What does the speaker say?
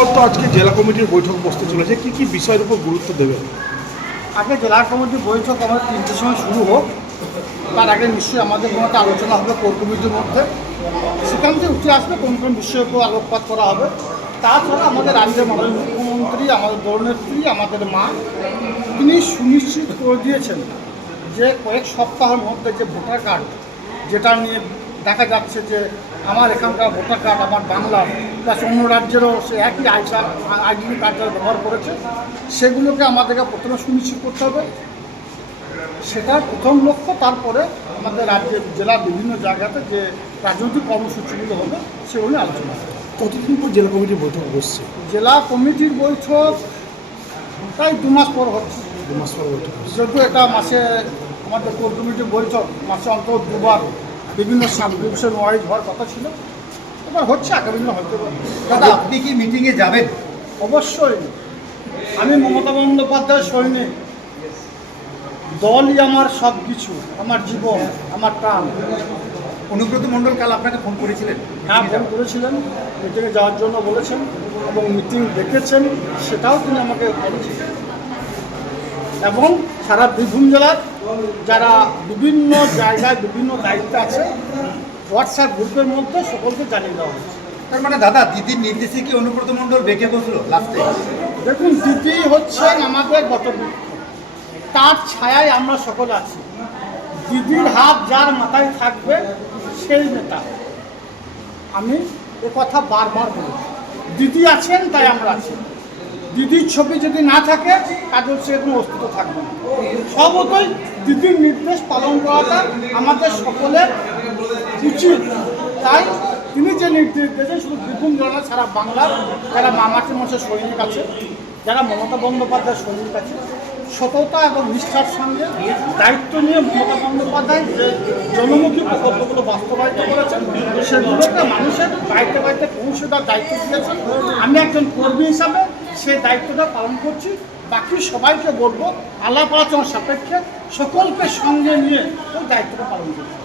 পর তো আজকে জেলা কমিটির বৈঠক বসতে চলেছে। কি কি বিষয়ের উপর গুরুত্ব দেবেন আগে জেলা কমিটির বৈঠক আমাদের তিনটের সময় শুরু হোক, তার আগে নিশ্চয়ই আমাদের কোনো একটা আলোচনা হবে কোর কমিটির মধ্যে। সেখান থেকে উঠে আসবে কোন কোন বিষয়ের উপর আলোকপাত করা হবে। তাছাড়া আমাদের রাজ্যের মাননীয় মুখ্যমন্ত্রী, আমাদের দলনেত্রী আমাদের মা, তিনি সুনিশ্চিত করে দিয়েছেন যে কয়েক সপ্তাহের মধ্যে যে ভোটার কার্ড, যেটা নিয়ে দেখা যাচ্ছে যে আমার এখানকার ভোটার কার্ড আমার বাংলা প্লাস অন্য রাজ্যেরও সে একই আই কার্ড আইডেন্টি কার্ড যারা ব্যবহার করেছে। সেগুলোকে আমাদেরকে প্রথমে সুনিশ্চিত করতে হবে। সেটার প্রথম লক্ষ্য তারপরে আমাদের রাজ্যের জেলার বিভিন্ন জায়গাতে যে রাজনৈতিক কর্মসূচিগুলো হবে সেগুলো আলোচনা হবে। কতদিন পর জেলা কমিটির বৈঠক বসছে? জেলা কমিটির বৈঠক প্রায় দু মাস পর হচ্ছে। দু মাস পর বৈঠক যেহেতু এটা মাসে আমাদের কোর কমিটির বৈঠক মাসে অন্তত দুবার। বিভিন্ন সাব ডিভিশন ওয়াইজ হওয়ার কথা ছিল। এবার হচ্ছে আগামী দিনে হতে পারে। দাদা আপনি কি মিটিংয়ে যাবেন? অবশ্যই। আমি মমতা বন্দ্যোপাধ্যায় সৈনিক দলই আমার সব কিছু আমার জীবন আমার প্রাণ। অনুব্রত মণ্ডল কাল আপনাকে ফোন করেছিলেন? হ্যাঁ ফোন করেছিলেন। মিটিংয়ে যাওয়ার জন্য বলেছেন এবং মিটিং দেখেছেন সেটাও তিনি আমাকে বলেছেন। এবং সারা বীরভূম জেলার যারা বিভিন্ন জায়গায় বিভিন্ন দায়িত্ব আছে হোয়াটসঅ্যাপ গ্রুপের মধ্যে সকলকে জানিয়ে দেওয়া হয়েছে। তার মানে দাদা দিদির নির্দেশে কি অনুব্রত মণ্ডল বেঁকে বসল লাস্টে দেখুন দিদি হচ্ছেন আমাদের গতবৃক্ষ তার ছায়ায় আমরা সকল আছি। দিদির হাত যার মাথায় থাকবে সেই নেতা। আমি এ কথা বারবার বলি দিদি আছেন তাই আমরা আছি। দিদির ছবি যদি না থাকে কাজের সে কোনো অস্তিত্ব থাকবে না। সবতই দিদির নির্দেশ পালন করাটা আমাদের সকলের উচিত। তাই তিনি যে নির্দেশ দিয়েছেন, শুধু বীরভূম জেলা সারা বাংলার যারা মামাটি মানুষের সৈনিক কাছে যারা মমতা বন্দ্যোপাধ্যায়ের সৈনিক কাছে সততা এবং নিষ্ঠার সঙ্গে দায়িত্ব নিয়ে মমতা বন্দ্যোপাধ্যায় যে জনমুখী প্রকল্পগুলো বাস্তবায়িত করেছেন, সেগুলোকে মানুষের বাড়িতে বাড়িতে পৌঁছে দেওয়ার দায়িত্ব দিয়েছেন। আমি একজন কর্মী হিসাবে সেই দায়িত্বটা পালন করছি। বাকি সবাইকে বলব, আলাপ আলোচনার সাপেক্ষে সকলকে সঙ্গে নিয়ে ওই দায়িত্বটা পালন করছি।